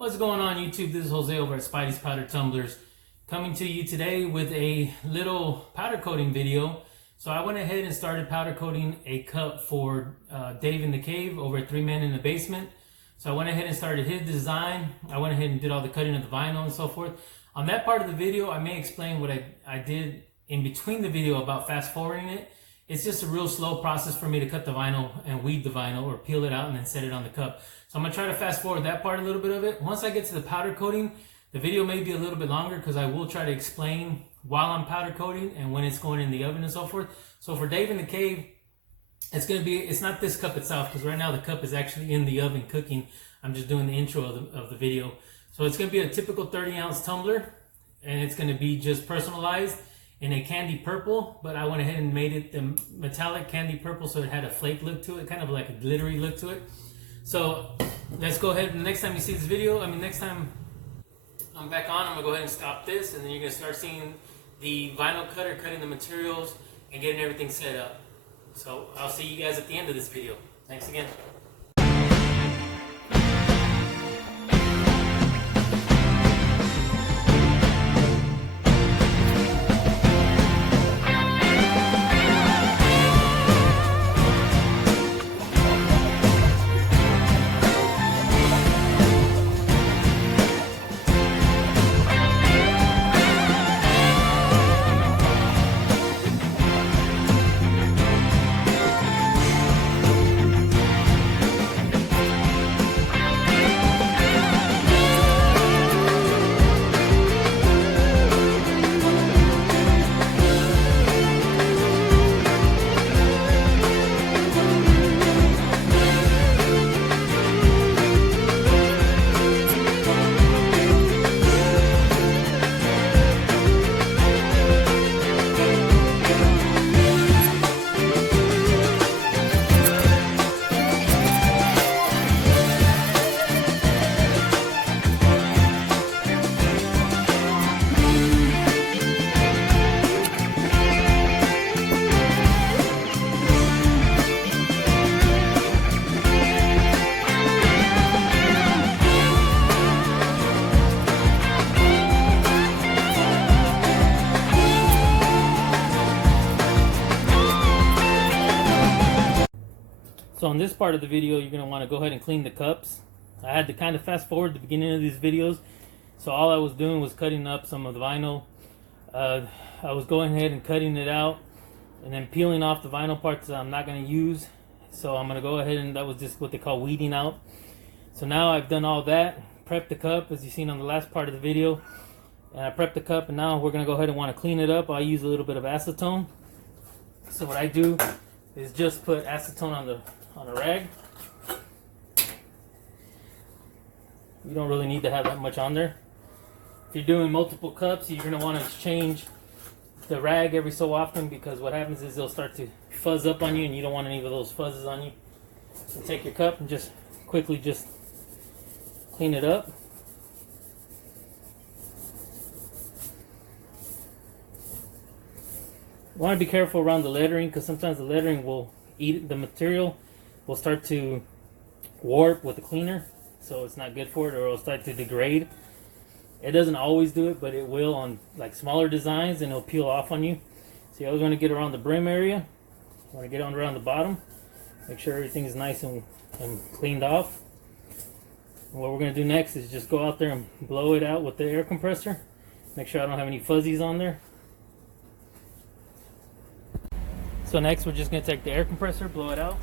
What's going on YouTube? This is Jose over at Spidey's Powder Tumblers, coming to you today with a little powder coating video. So I went ahead and started powder coating a cup for Dave in the Cave over at 3 Men in the Basement. So I went ahead and started his design. I went ahead and did all the cutting of the vinyl and so forth. On that part of the video, I may explain what I did in between the video about fast forwarding it. It's just a real slow process for me to cut the vinyl and weed the vinyl or peel it out and then set it on the cup. So I'm going to try to fast forward that part a little bit of it. Once I get to the powder coating, the video may be a little bit longer because I will try to explain while I'm powder coating and when it's going in the oven and so forth. So for Dave in the Cave, it's not this cup itself because right now the cup is actually in the oven cooking. I'm just doing the intro of the video. So it's going to be a typical 30-ounce tumbler, and it's going to be just personalized in a candy purple, but I went ahead and made it the metallic candy purple so it had a flake look to it, kind of like a glittery look to it. So let's go ahead and next time you see this video, next time I'm back on, I'm gonna go ahead and stop this, and then you're gonna start seeing the vinyl cutter cutting the materials and getting everything set up. So I'll see you guys at the end of this video. Thanks again. So on this part of the video, you're going to want to go ahead and clean the cups. I had to kind of fast forward the beginning of these videos. So all I was doing was cutting up some of the vinyl. I was going ahead and cutting it out and then peeling off the vinyl parts that I'm not going to use. So I'm going to go ahead and that was just what they call weeding out. So now I've done all that, prepped the cup as you've seen on the last part of the video. And I prepped the cup, and now we're going to go ahead and want to clean it up. I use a little bit of acetone. So what I do is just put acetone on a rag. You don't really need to have that much on there. If you're doing multiple cups, you're going to want to change the rag every so often, because what happens is they'll start to fuzz up on you, and you don't want any of those fuzzes on you. So take your cup and just quickly clean it up. You want to be careful around the lettering, because sometimes the lettering will eat the material, will start to warp with the cleaner, so it's not good for it, or it'll start to degrade. It doesn't always do it, but it will on like smaller designs, and it'll peel off on you. So you always want to get around the brim area. You want to get on around the bottom, make sure everything is nice and cleaned off. And what we're going to do next is just go out there and blow it out with the air compressor. Make sure I don't have any fuzzies on there. So next we're just going to take the air compressor, blow it out.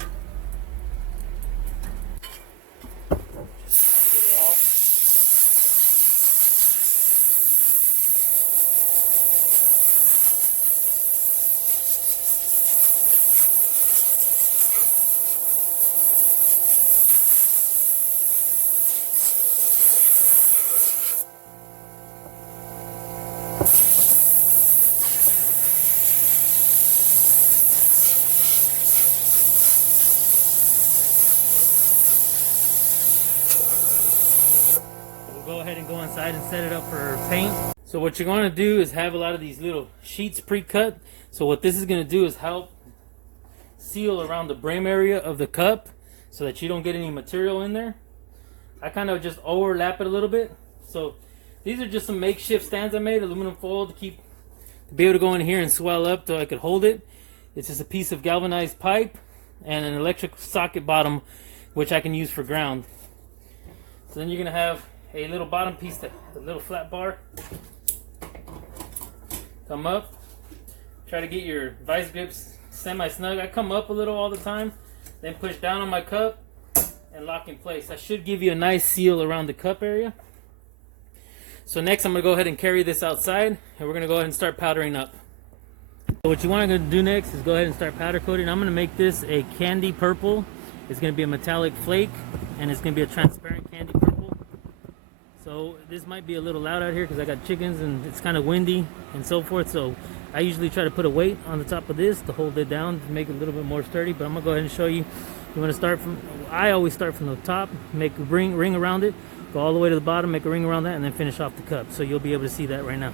Go ahead and go inside and set it up for paint. So what you're going to do is have a lot of these little sheets pre-cut. So what this is going to do is help seal around the brim area of the cup so that you don't get any material in there. I kind of just overlap it a little bit. So these are just some makeshift stands I made, aluminum foil to be able to go in here and swell up so I could hold it. It's just a piece of galvanized pipe and an electric socket bottom, which I can use for ground. So then you're gonna have a little bottom piece, a little flat bar. Come up, try to get your vice grips semi-snug. I come up a little all the time, then push down on my cup and lock in place. That should give you a nice seal around the cup area. So next I'm gonna go ahead and carry this outside, and we're gonna go ahead and start powdering up. So what you want to do next is go ahead and start powder coating. I'm gonna make this a candy purple. It's gonna be a metallic flake, and it's gonna be a transparent candy purple. So this might be a little loud out here because I got chickens and it's kind of windy and so forth. So I usually try to put a weight on the top of this to hold it down to make it a little bit more sturdy. But I'm gonna go ahead and show you. You want to start from, I always start from the top, make a ring around it, go all the way to the bottom, make a ring around that, and then finish off the cup. So you'll be able to see that right now.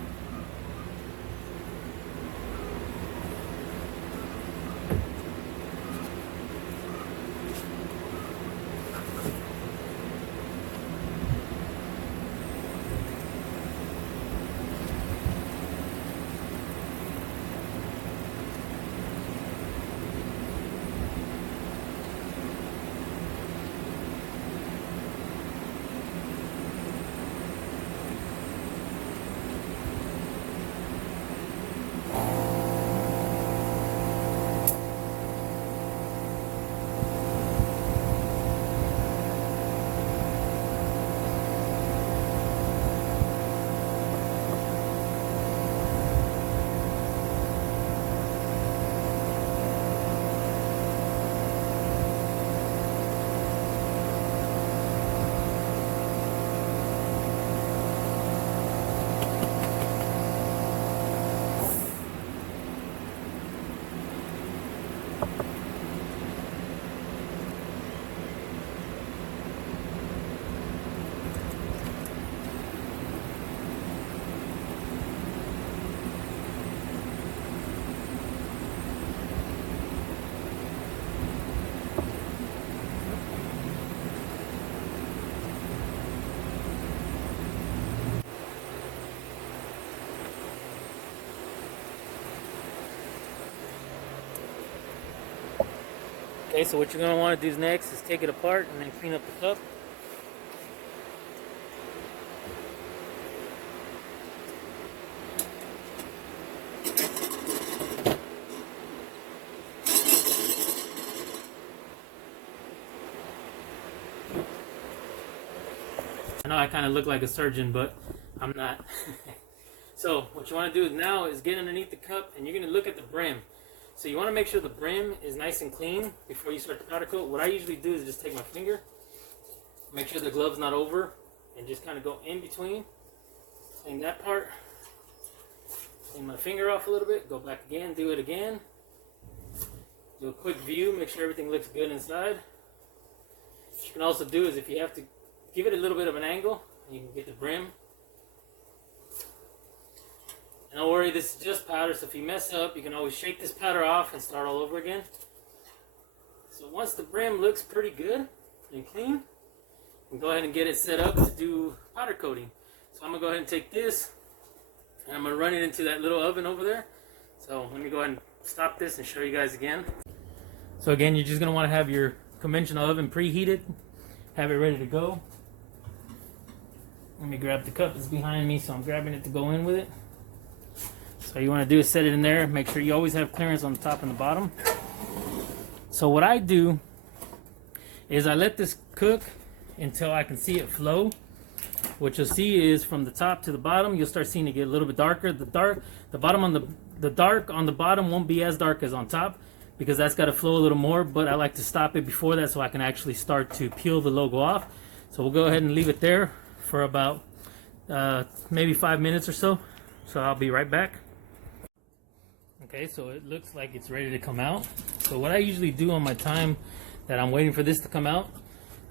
Okay, so what you're going to want to do next is take it apart and then clean up the cup. I know I kind of look like a surgeon, but I'm not. So what you want to do now is get underneath the cup, and you're going to look at the brim. So you want to make sure the brim is nice and clean before you start the powder coat. What I usually do is just take my finger, make sure the glove's not over, and just kind of go in between. Clean that part. Clean my finger off a little bit. Go back again. Do it again. Do a quick view. Make sure everything looks good inside. What you can also do is if you have to give it a little bit of an angle, you can get the brim. And don't worry, this is just powder, so if you mess up, you can always shake this powder off and start all over again. So once the brim looks pretty good and clean, you can go ahead and get it set up to do powder coating. So I'm going to go ahead and take this, and I'm going to run it into that little oven over there. So let me go ahead and stop this and show you guys again. So again, you're just going to want to have your conventional oven preheated, have it ready to go. Let me grab the cup that's behind me, so I'm grabbing it to go in with it. So you want to do is set it in there. Make sure you always have clearance on the top and the bottom. So what I do is I let this cook until I can see it flow. What you'll see is from the top to the bottom, you'll start seeing it get a little bit darker. The dark on the bottom won't be as dark as on top because that's got to flow a little more. But I like to stop it before that so I can actually start to peel the logo off. So we'll go ahead and leave it there for about maybe 5 minutes or so. So I'll be right back. Okay, so it looks like it's ready to come out. So what I usually do on my time that I'm waiting for this to come out,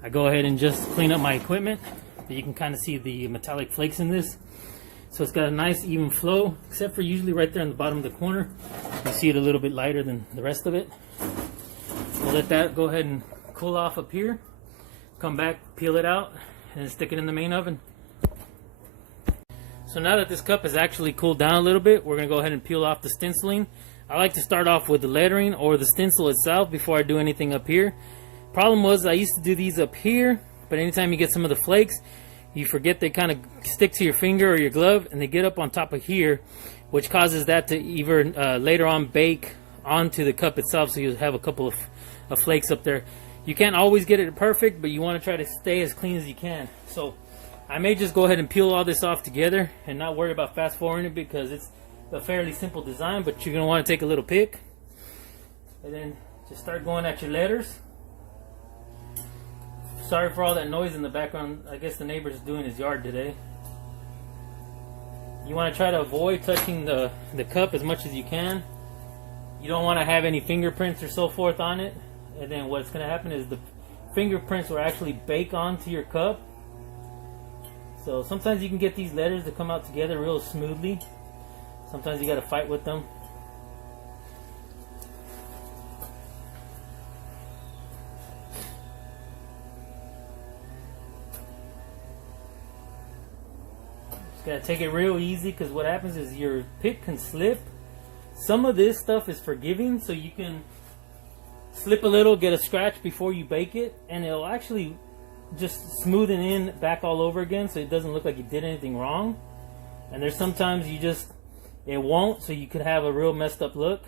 I go ahead and just clean up my equipment. You can kind of see the metallic flakes in this. So it's got a nice even flow, except for usually right there in the bottom of the corner. You see it a little bit lighter than the rest of it. We'll let that go ahead and cool off up here. Come back, peel it out, and stick it in the main oven. So now that this cup has actually cooled down a little bit, we're going to go ahead and peel off the stenciling. I like to start off with the lettering or the stencil itself before I do anything up here. Problem was, I used to do these up here, but anytime you get some of the flakes, you forget they kind of stick to your finger or your glove, and they get up on top of here, which causes that to either later on bake onto the cup itself, so you'll have a couple of flakes up there. You can't always get it perfect, but you want to try to stay as clean as you can. So I may just go ahead and peel all this off together and not worry about fast forwarding it, because it's a fairly simple design, but you're going to want to take a little pick and then just start going at your letters. Sorry for all that noise in the background. I guess the neighbor's doing his yard today. You want to try to avoid touching the cup as much as you can. You don't want to have any fingerprints or so forth on it, and then what's going to happen is the fingerprints will actually bake onto your cup. So sometimes you can get these letters to come out together real smoothly. Sometimes you got to fight with them. Just got to take it real easy, because what happens is your pick can slip. Some of this stuff is forgiving, so you can slip a little, get a scratch before you bake it, and it'll actually just smoothen in back all over again, so it doesn't look like you did anything wrong. And there's sometimes it won't, so you could have a real messed up look.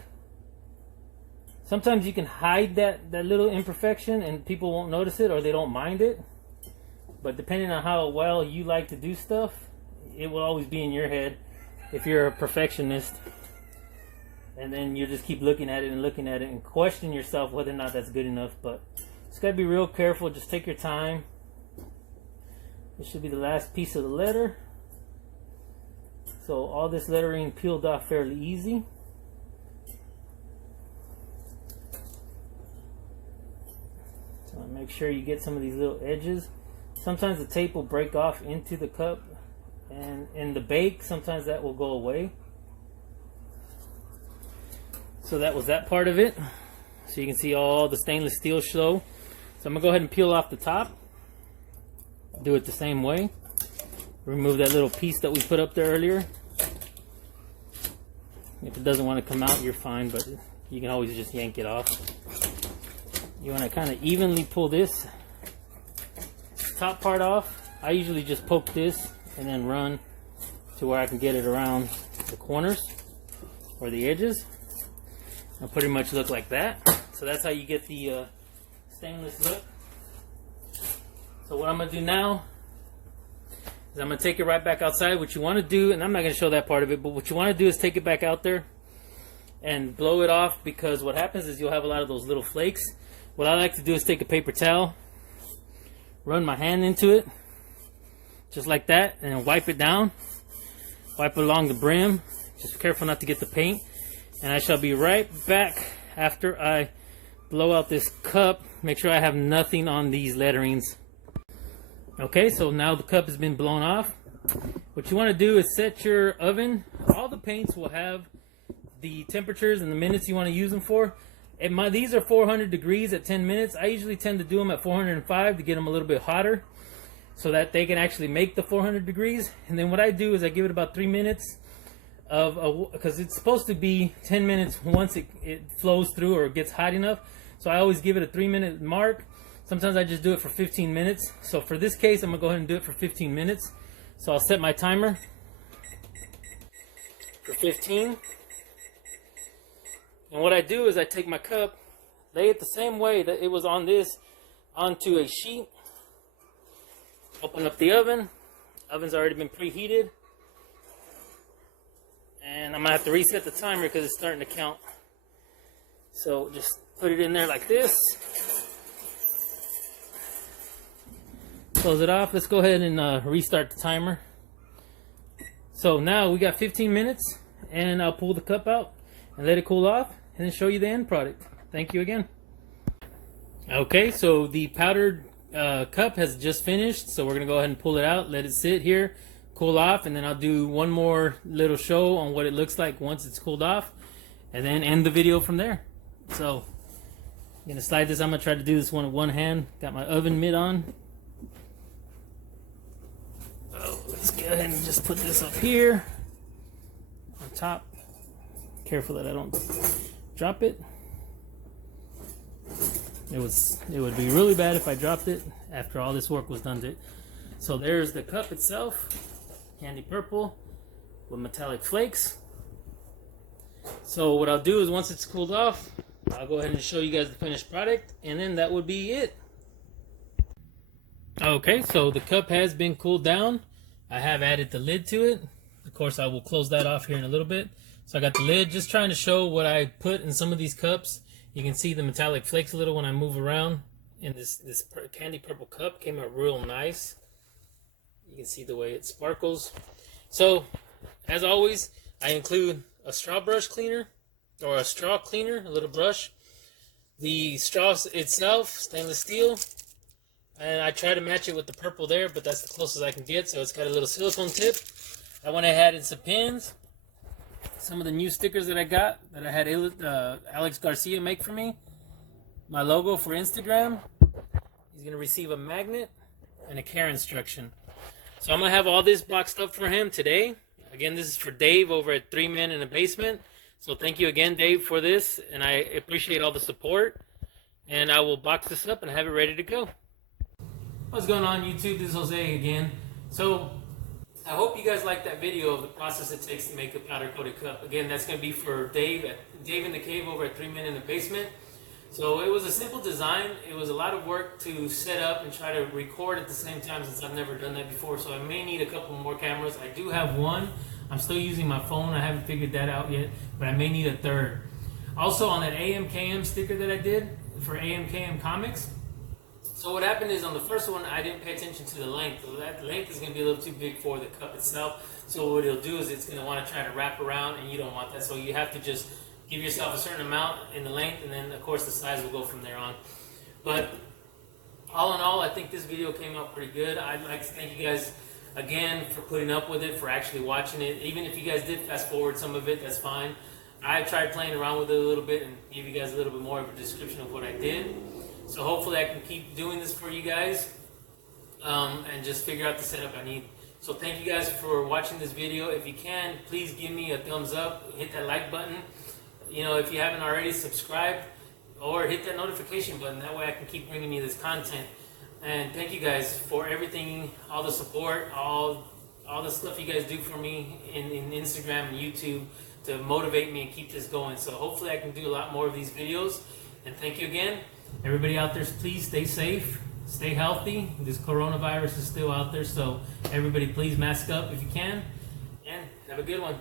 Sometimes you can hide that little imperfection and people won't notice it, or they don't mind it. But depending on how well you like to do stuff, it will always be in your head if you're a perfectionist. And then you just keep looking at it and question yourself whether or not that's good enough. But just gotta be real careful. Just take your time. This should be the last piece of the letter. So all this lettering peeled off fairly easy. So make sure you get some of these little edges. Sometimes the tape will break off into the cup, and in the bake, sometimes that will go away. So that was that part of it. So you can see all the stainless steel show. So I'm gonna go ahead and peel off the top. Do it the same way. Remove that little piece that we put up there earlier. If it doesn't want to come out, you're fine, but you can always just yank it off. You want to kind of evenly pull this top part off. I usually just poke this and then run to where I can get it around the corners or the edges. It'll pretty much look like that. So that's how you get the stainless look. So what I'm going to do now is I'm going to take it right back outside. What you want to do, and I'm not going to show that part of it, but what you want to do is take it back out there and blow it off, because what happens is you'll have a lot of those little flakes. What I like to do is take a paper towel, run my hand into it, just like that, and then wipe it down. Wipe it along the brim. Just careful not to get the paint. And I shall be right back after I blow out this cup. Make sure I have nothing on these letterings. Okay, so now the cup has been blown off. What you want to do is set your oven. All the paints will have the temperatures and the minutes you want to use them for. And these are 400 degrees at 10 minutes. I usually tend to do them at 405 to get them a little bit hotter, so that they can actually make the 400 degrees. And then what I do is I give it about 3 minutes because it's supposed to be 10 minutes once it flows through or gets hot enough. So I always give it a 3-minute mark. Sometimes I just do it for 15 minutes. So for this case, I'm going to go ahead and do it for 15 minutes. So I'll set my timer for 15. And what I do is I take my cup, lay it the same way that it was on this, onto a sheet. Open up the oven. Oven's already been preheated. And I'm going to have to reset the timer because it's starting to count. So just put it in there like this. Close it off. Let's go ahead and restart the timer. So now we got 15 minutes, and I'll pull the cup out and let it cool off and then show you the end product. Thank you again. Okay, so the powdered cup has just finished, so we're going to go ahead and pull it out, let it sit here, cool off, and then I'll do one more little show on what it looks like once it's cooled off, and then end the video from there. So I'm going to slide this. I'm going to try to do this one with one hand. Got my oven mitt on. go ahead and just put this up here on top. Careful that I don't drop it. It would be really bad if I dropped it after all this work was done to it. So there's the cup itself, candy purple with metallic flakes. So what I'll do is once it's cooled off, I'll go ahead and show you guys the finished product, and then that would be it. Okay, so the cup has been cooled down. I have added the lid to it. Of course, I will close that off here in a little bit. So I got the lid, just trying to show what I put in some of these cups. You can see the metallic flakes a little when I move around. And this candy purple cup came out real nice. You can see the way it sparkles. So, as always, I include a straw brush cleaner, or a straw cleaner, a little brush. The straw itself, stainless steel. And I try to match it with the purple there, but that's the closest I can get. So it's got a little silicone tip. I went ahead and some pins. Some of the new stickers that I got, that I had Alex Garcia make for me. My logo for Instagram. He's going to receive a magnet and a care instruction. So I'm going to have all this boxed up for him today. Again, this is for Dave over at 3 Men in a Basement. So thank you again, Dave, for this. And I appreciate all the support. And I will box this up and have it ready to go. What's going on, YouTube? This is Jose again. So I hope you guys like that video of the process it takes to make a powder coated cup. Again, that's going to be for Dave in the Cave over at 3 Men in the Basement. So it was a simple design. It was a lot of work to set up and try to record at the same time, since I've never done that before. So I may need a couple more cameras. I do have one. I'm still using my phone. I haven't figured that out yet, but I may need a third. Also, on that AMKM sticker that I did for AMKM Comics, so what happened is on the first one, I didn't pay attention to the length. So that length is going to be a little too big for the cup itself. So what it'll do is it's going to want to try to wrap around, and you don't want that. So you have to just give yourself a certain amount in the length, and then of course the size will go from there on. But all in all, I think this video came out pretty good. I'd like to thank you guys again for putting up with it, for actually watching it. Even if you guys did fast forward some of it, that's fine. I tried playing around with it a little bit and give you guys a little bit more of a description of what I did. So hopefully I can keep doing this for you guys and just figure out the setup I need. So thank you guys for watching this video. If you can, please give me a thumbs up. Hit that like button. You know, if you haven't already, subscribe or hit that notification button. That way I can keep bringing you this content. And thank you guys for everything, all the support, all the stuff you guys do for me in Instagram and YouTube to motivate me and keep this going. So hopefully I can do a lot more of these videos. And thank you again. Everybody out there, please stay safe, stay healthy. This coronavirus is still out there, so everybody please mask up if you can, and have a good one.